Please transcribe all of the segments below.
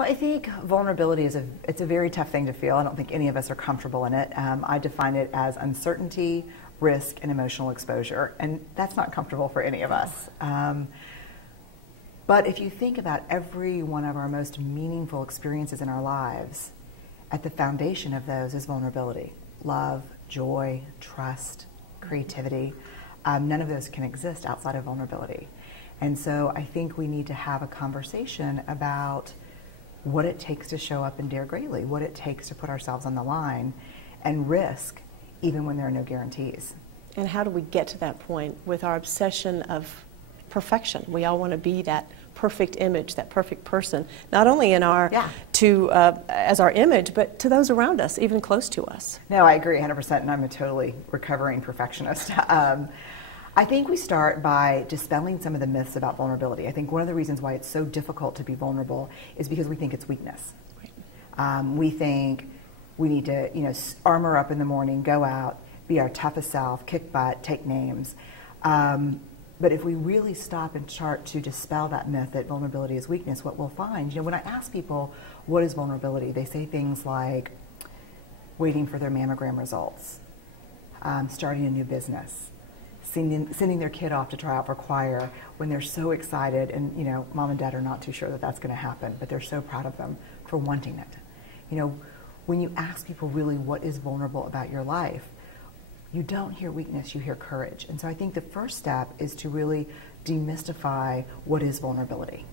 Well, I think vulnerability it's a very tough thing to feel. I don't think any of us are comfortable in it. I define it as uncertainty, risk, and emotional exposure, and that's not comfortable for any of us. But if you think about every one of our most meaningful experiences in our lives, at the foundation of those is vulnerability. Love, joy, trust, creativity. None of those can exist outside of vulnerability. And so I think we need to have a conversation about what it takes to show up and dare greatly, what it takes to put ourselves on the line and risk even when there are no guarantees. And how do we get to that point with our obsession of perfection? We all want to be that perfect image, that perfect person, not only in our as our image, but to those around us, even close to us. No, I agree 100%, and I'm a totally recovering perfectionist. I think we start by dispelling some of the myths about vulnerability. I think one of the reasons why it's so difficult to be vulnerable is because we think it's weakness. Right. We think we need to, armor up in the morning, go out, be our toughest self, kick butt, take names. But if we really stop and start to dispel that myth that vulnerability is weakness, what we'll find, when I ask people what is vulnerability, they say things like waiting for their mammogram results, starting a new business, sending their kid off to try out for choir when they're so excited and, mom and dad are not too sure that that's going to happen, but they're so proud of them for wanting it. When you ask people really what is vulnerable about your life, you don't hear weakness, you hear courage. And so I think the first step is to really demystify what is vulnerability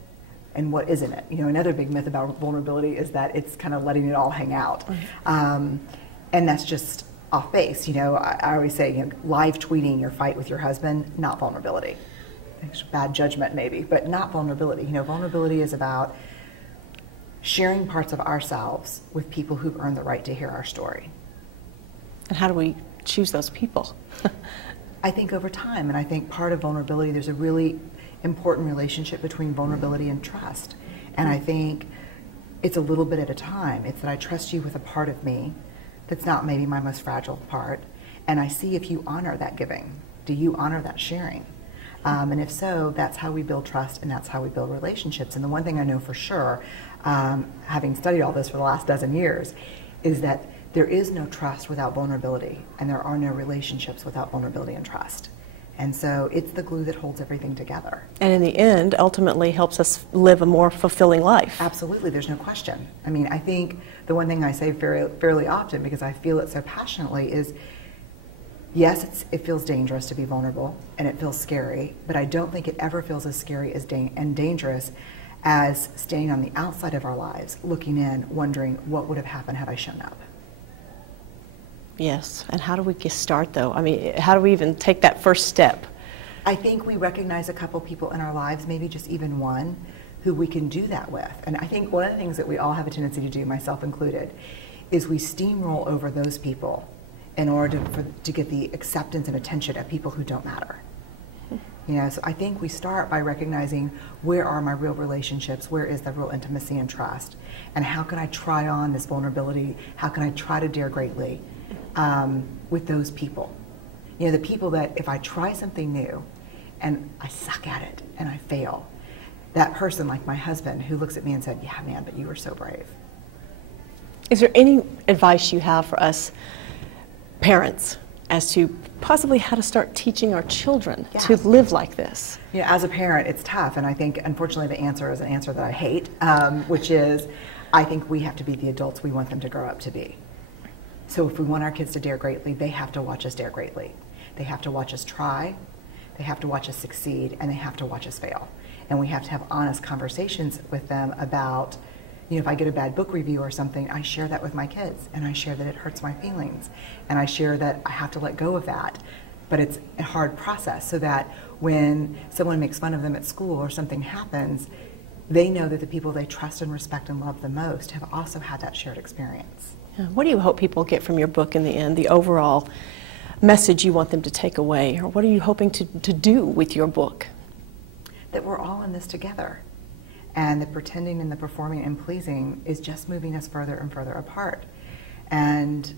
and what isn't it. Another big myth about vulnerability is that it's kind of letting it all hang out. And that's just off base. I always say, live tweeting your fight with your husband, not vulnerability. It's bad judgment maybe, but not vulnerability. Vulnerability is about sharing parts of ourselves with people who've earned the right to hear our story. And how do we choose those people? I think over time, and I think part of vulnerability, there's a really important relationship between vulnerability and trust. And I think it's a little bit at a time. It's that I trust you with a part of me that's not maybe my most fragile part, and I see if you honor that giving. Do you honor that sharing? And if so, that's how we build trust and that's how we build relationships. And the one thing I know for sure, having studied all this for the last dozen years, is that there is no trust without vulnerability, and there are no relationships without vulnerability and trust. And so it's the glue that holds everything together. And in the end, ultimately helps us live a more fulfilling life. Absolutely, there's no question. I mean, I think the one thing I say fairly often, because I feel it so passionately, is yes, it feels dangerous to be vulnerable, and it feels scary, but I don't think it ever feels as scary and dangerous as standing on the outside of our lives, looking in, wondering what would have happened had I shown up. Yes, and how do we start though? I mean, how do we even take that first step? I think we recognize a couple people in our lives, maybe just even one, who we can do that with. And I think one of the things that we all have a tendency to do, myself included, is we steamroll over those people in order to get the acceptance and attention of people who don't matter. So I think we start by recognizing where are my real relationships, where is the real intimacy and trust, and how can I try on this vulnerability, how can I try to dare greatly with those people. The people that if I try something new and I suck at it and I fail, that person like my husband who looks at me and said, yeah man, but you were so brave. Is there any advice you have for us parents as to possibly how to start teaching our children to live like this? As a parent, it's tough, and I think unfortunately the answer is an answer that I hate, which is I think we have to be the adults we want them to grow up to be. So if we want our kids to dare greatly, they have to watch us dare greatly. They have to watch us try, they have to watch us succeed, and they have to watch us fail. And we have to have honest conversations with them about, if I get a bad book review or something, I share that with my kids, and I share that it hurts my feelings, and I share that I have to let go of that. But it's a hard process, so that when someone makes fun of them at school or something happens, they know that the people they trust and respect and love the most have also had that shared experience. What do you hope people get from your book in the end, the overall message you want them to take away, or what are you hoping to do with your book? That we're all in this together, and the pretending and the performing and pleasing is just moving us further and further apart. And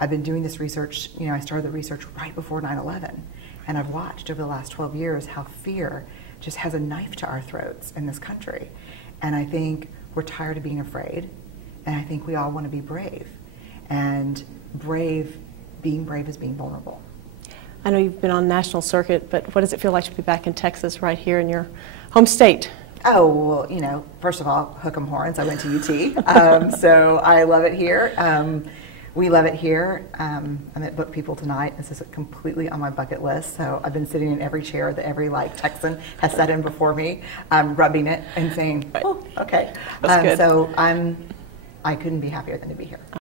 I've been doing this research, I started the research right before 9/11, and I've watched over the last 12 years how fear just has a knife to our throats in this country. And I think we're tired of being afraid, and I think we all want to be brave. And being brave is being vulnerable. I know you've been on national circuit, but what does it feel like to be back in Texas, right here in your home state? Oh, well, you know, first of all, hook 'em horns. I went to UT, so I love it here. We love it here. I'm at Book People tonight. This is completely on my bucket list. So I've been sitting in every chair that every Texan has sat in before me, rubbing it and saying, "Oh, okay." That's good. So I couldn't be happier than to be here.